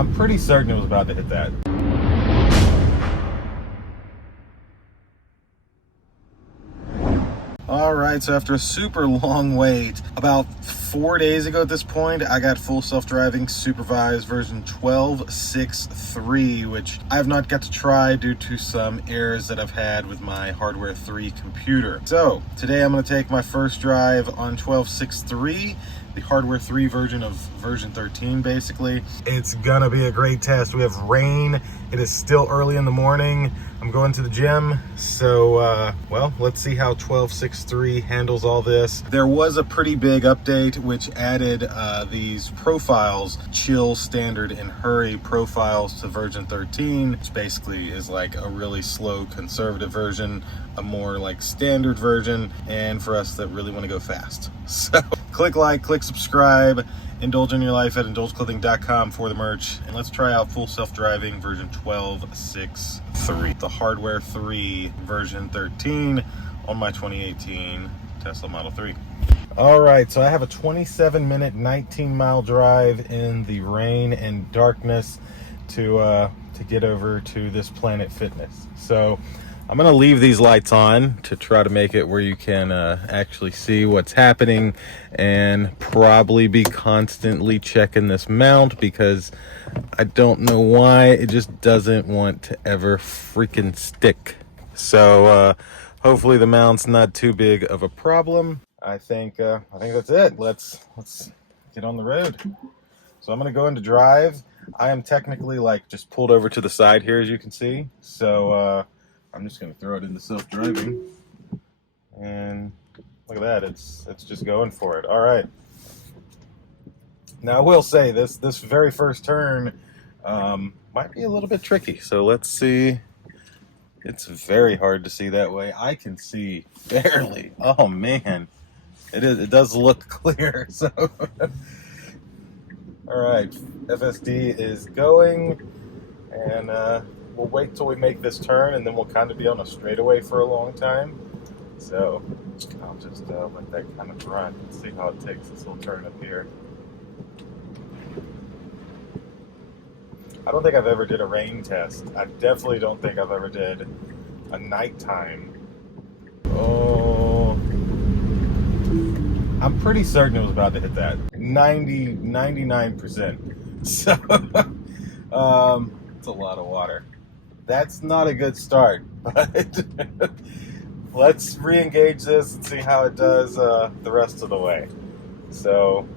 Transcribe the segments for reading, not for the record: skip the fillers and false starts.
I'm pretty certain it was about to hit that. All right, so after a super long wait, about 4 days ago at this point, I got full self-driving supervised version 12.6.3, which I have not got to try due to some errors that I've had with my Hardware 3 computer. So today I'm going to take my first drive on 12.6.3, the Hardware 3 version of version 13, basically. It's gonna be a great test. We have rain. It is still early in the morning. I'm going to the gym, so well, let's see how 12.6.3 handles all this. There was a pretty big update which added these profiles, chill, standard, and hurry profiles to version 13, which basically is like a really slow conservative version, a more like standard version, and for us that really want to go fast. So click like, click subscribe, indulge in your life at indulgeclothing.com for the merch, and let's try out full self-driving version 12.6.3, the Hardware 3 version 13 on my 2018 Tesla Model 3. All right, so I have a 27-minute, 19-mile drive in the rain and darkness to get over to this Planet Fitness. So I'm gonna leave these lights on to try to make it where you can actually see what's happening, and probably be constantly checking this mount because I don't know why it just doesn't want to ever freaking stick. So hopefully the mount's not too big of a problem. I think that's it. Let's get on the road. So I'm gonna go into drive. I am technically like just pulled over to the side here, as you can see. So I'm just gonna throw it into self-driving, and look at that, it's just going for it. All right. Now I will say this very first turn might be a little bit tricky. So let's see. It's very hard to see that way. I can see barely. Oh man, it does look clear. So all right, FSD is going, and we'll wait till we make this turn, and then we'll kind of be on a straightaway for a long time. So I'll just let that kind of run and see how it takes this little turn up here. I don't think I've ever did a rain test. I definitely don't think I've ever did a nighttime. Oh, I'm pretty certain it was about to hit that. 99%. So it's a lot of water. That's not a good start, but let's re-engage this and see how it does the rest of the way. So,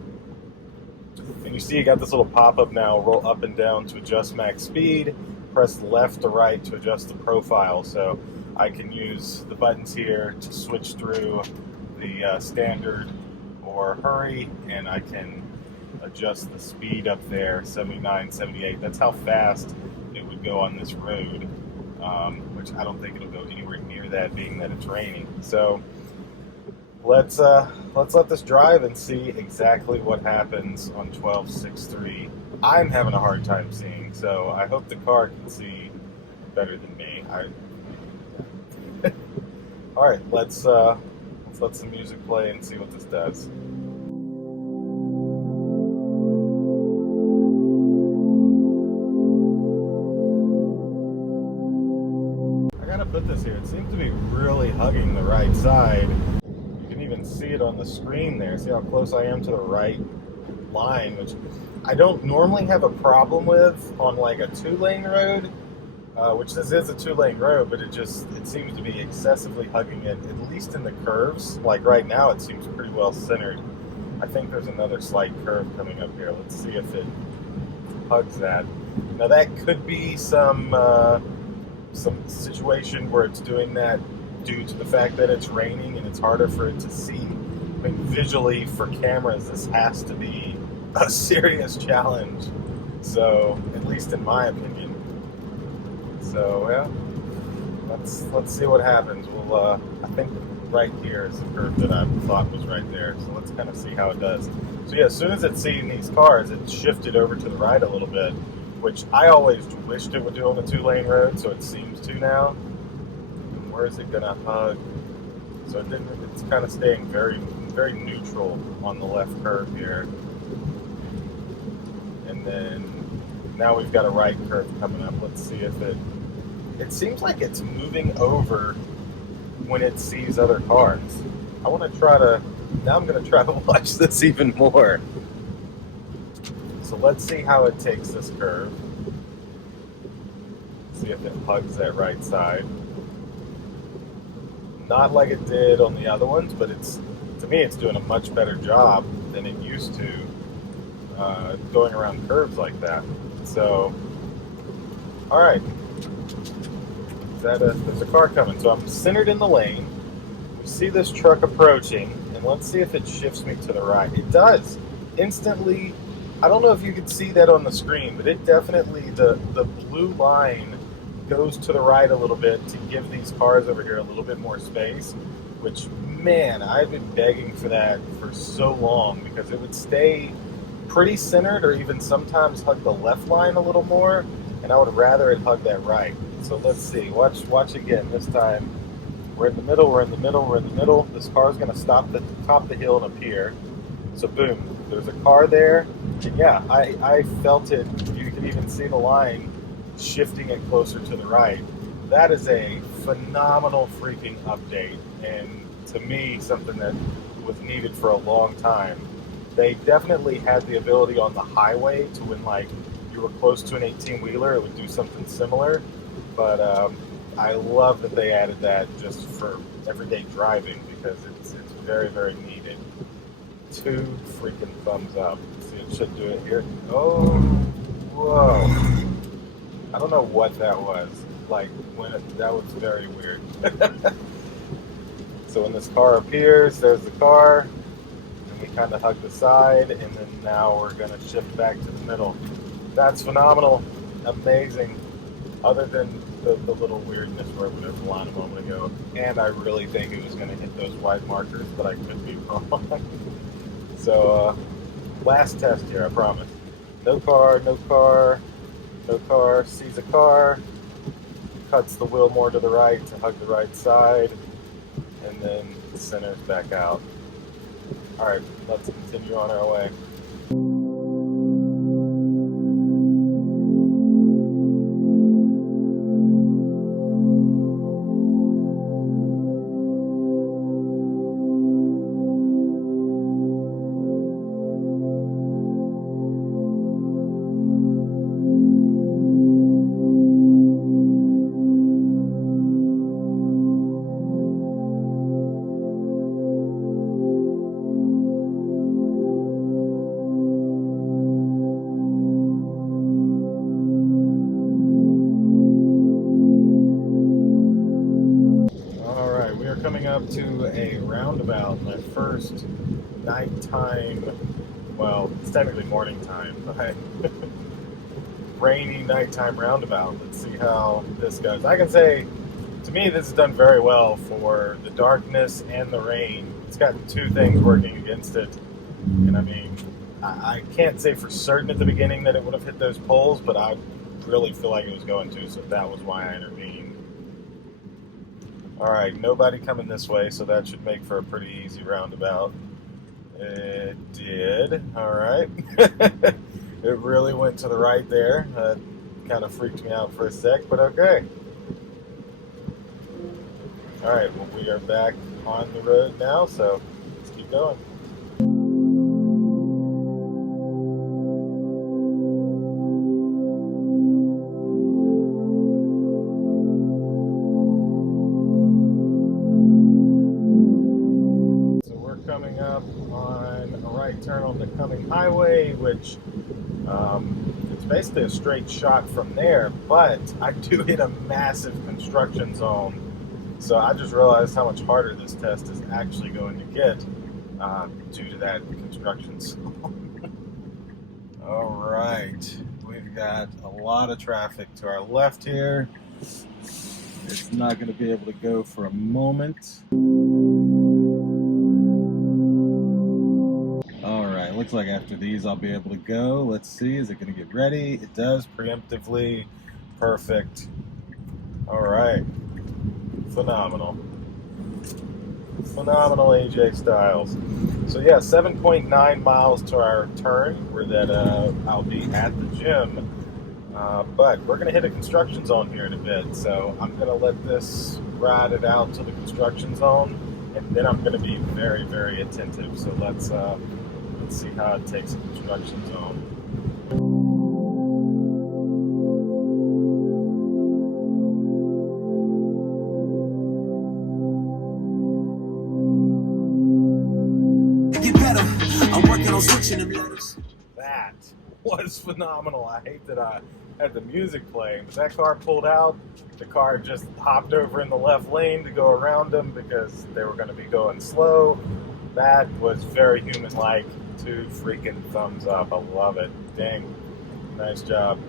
and you see you got this little pop-up now, roll up and down to adjust max speed, press left to right to adjust the profile. So I can use the buttons here to switch through the standard or hurry, and I can adjust the speed up there, 79, 78. That's how fast it would go on this road, which I don't think it'll go anywhere near that, being that it's raining. So let's let this drive and see exactly what happens on 12.6.3. I'm having a hard time seeing, so I hope the car can see better than me. All right, let's let some music play and see what this does. Put this here. It seems to be really hugging the right side. You can even see it on the screen there. See how close I am to the right line, which I don't normally have a problem with on like a 2-lane road, which this is a 2-lane road, but it seems to be excessively hugging it, at least in the curves. Like right now it seems pretty well centered. I think there's another slight curve coming up here. Let's see if it hugs that. Now that could be some situation where it's doing that due to the fact that it's raining and it's harder for it to see. I mean, visually for cameras, this has to be a serious challenge. So, at least in my opinion. So, yeah, let's see what happens. We'll, I think right here is the curve that I thought was right there. So let's kind of see how it does. So yeah, as soon as it's seeing these cars, it shifted over to the right a little bit, which I always wished it would do on the 2-lane road, so it seems to now. And where is it gonna hug? So it's kind of staying very, very neutral on the left curve here. And then Now we've got a right curve coming up. Let's see if it seems like it's moving over when it sees other cars. I want to try to, now I'm going to try to watch this even more. So let's see how it takes this curve. See if it hugs that right side. Not like it did on the other ones, but to me it's doing a much better job than it used to going around curves like that. So, all right. There's a car coming. So I'm centered in the lane. We see this truck approaching, and let's see if it shifts me to the right. It does. Instantly, I don't know if you could see that on the screen, but it definitely, the blue line goes to the right a little bit to give these cars over here a little bit more space, which, man, I've been begging for that for so long because it would stay pretty centered or even sometimes hug the left line a little more, and I would rather it hug that right. So let's see. Watch again. This time we're in the middle, we're in the middle, we're in the middle. This car is going to stop at the top of the hill and appear. So boom, there's a car there. And yeah, I felt it. You can even see the line shifting it closer to the right. That is a phenomenal freaking update, and to me, something that was needed for a long time. They definitely had the ability on the highway to, when like you were close to an 18-wheeler, it would do something similar. But I love that they added that just for everyday driving because it's very, very needed. 2 freaking thumbs up. See, it should do it here. Oh, whoa. I don't know what that was. Like, that was very weird. So when this car appears, there's the car, and we kind of hug the side, and then now we're going to shift back to the middle. That's phenomenal. Amazing. Other than the little weirdness where it went over the line a moment ago. And I really think it was going to hit those white markers, but I could be wrong. So, last test here, I promise. No car, no car. No car, sees a car, cuts the wheel more to the right to hug the right side, and then centers back out. All right, let's continue on our way. Coming up to a roundabout, my first nighttime, well, it's technically morning time, but rainy nighttime roundabout. Let's see how this goes. I can say, to me, this is done very well for the darkness and the rain. It's got 2 things working against it, and I mean, I can't say for certain at the beginning that it would have hit those poles, but I really feel like it was going to, so that was why I intervened. Alright, nobody coming this way, so that should make for a pretty easy roundabout. It did. Alright. It really went to the right there. That kind of freaked me out for a sec, but okay. Alright, well, we are back on the road now, so let's keep going. Coming up on a right turn on the Cumming Highway, which it's basically a straight shot from there, but I do hit a massive construction zone. So I just realized how much harder this test is actually going to get due to that construction zone. All right, we've got a lot of traffic to our left here. It's not going to be able to go for a moment. Alright, looks like after these I'll be able to go. Let's see, is it going to get ready? It does preemptively. Perfect. Alright. Phenomenal. Phenomenal AJ Styles. So yeah, 7.9 miles to our turn. We're that I'll be at the gym. But we're going to hit a construction zone here in a bit, so I'm going to let this ride it out to the construction zone, and then I'm going to be very, very attentive. So let's see how it takes a construction zone. Get better. I'm working on switching them letters. That was phenomenal. I hate that I had the music playing, but that car pulled out. The car just hopped over in the left lane to go around them because they were going to be going slow. That was very human-like. 2 freaking thumbs up. I love it. Dang. Nice job.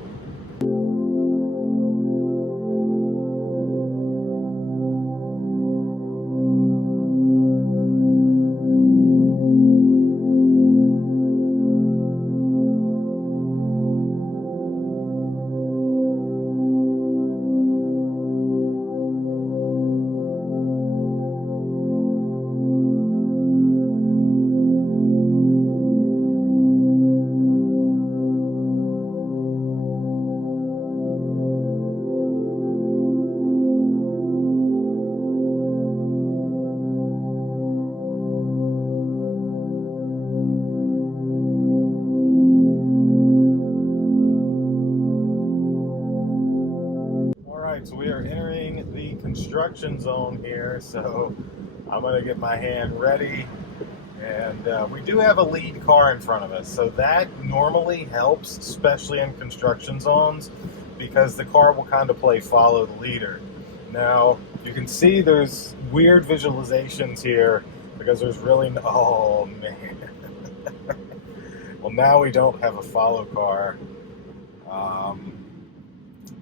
So we are entering the construction zone here, so I'm going to get my hand ready, and we do have a lead car in front of us, so that normally helps, especially in construction zones, because the car will kind of play follow the leader. Now, you can see there's weird visualizations here, because there's really no, oh man. Well, now we don't have a follow car.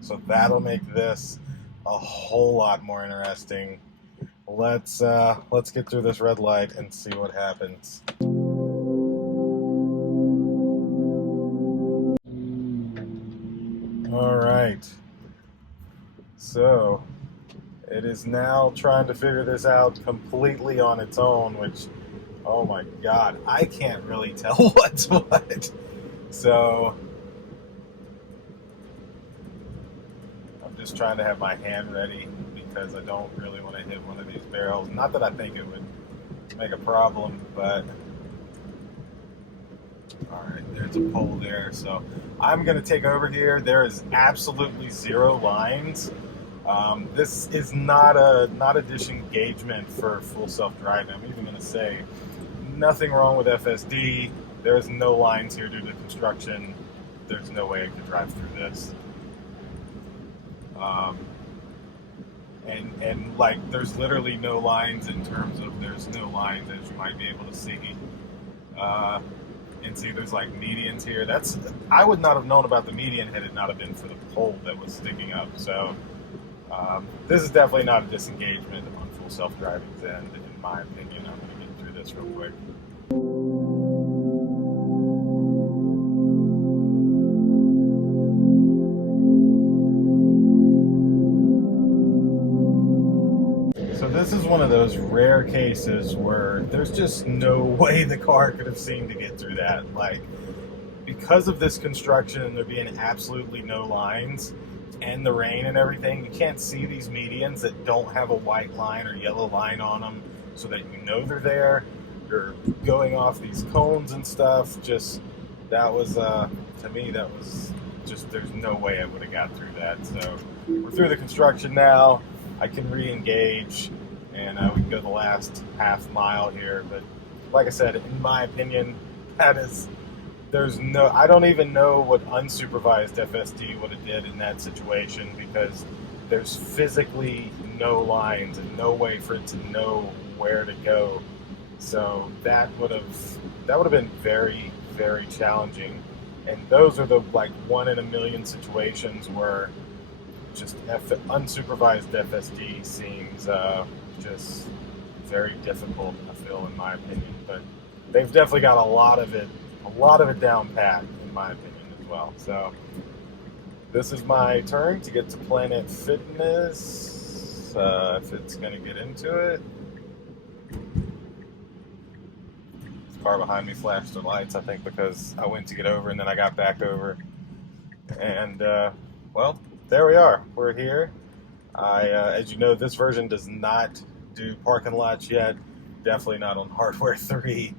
So that'll make this a whole lot more interesting. Let's get through this red light and see what happens. All right. So it is now trying to figure this out completely on its own, which, oh my God, I can't really tell what's what. So just trying to have my hand ready because I don't really want to hit one of these barrels. Not that I think it would make a problem, but all right, there's a pole there. So I'm going to take over here. There is absolutely 0 lines. This is not a disengagement for full self-driving. I'm even going to say nothing wrong with FSD. There's no lines here due to construction. There's no way I could drive through this. And like there's literally no lines in terms of there's no lines as you might be able to see. And see there's like medians here. I would not have known about the median had it not have been for the pole that was sticking up. So this is definitely not a disengagement on full self-driving's end, in my opinion. I'm going to get through this real quick. This is one of those rare cases where there's just no way the car could have seen to get through that. Like, because of this construction and there being absolutely no lines and the rain and everything, you can't see these medians that don't have a white line or yellow line on them so that you know they're there. You're going off these cones and stuff. Just, that was, to me, that was just, there's no way I would have got through that. So we're through the construction now. I can re-engage. And we can go the last half mile here, but like I said, in my opinion, I don't even know what unsupervised FSD would have did in that situation because there's physically no lines and no way for it to know where to go. So that would have been very, very challenging. And those are the like 1 in a million situations where just unsupervised FSD seems just very difficult, I feel, in my opinion. But they've definitely got a lot of it down pat, in my opinion, as well. So this is my turn to get to Planet Fitness, if it's going to get into it. The car behind me flashed the lights, I think, because I went to get over and then I got back over. And well, there we are. We're here. As you know, this version does not do parking lots yet. Definitely not on hardware 3.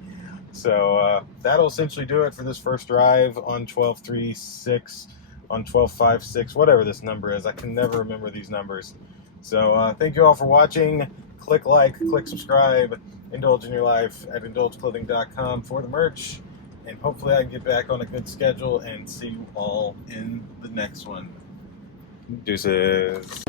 So that'll essentially do it for this first drive on 12.3.6, on 12.5.6, whatever this number is. I can never remember these numbers. So thank you all for watching. Click like, click subscribe, indulge in your life at indulgeclothing.com for the merch. And hopefully I can get back on a good schedule and see you all in the next one. Deuces.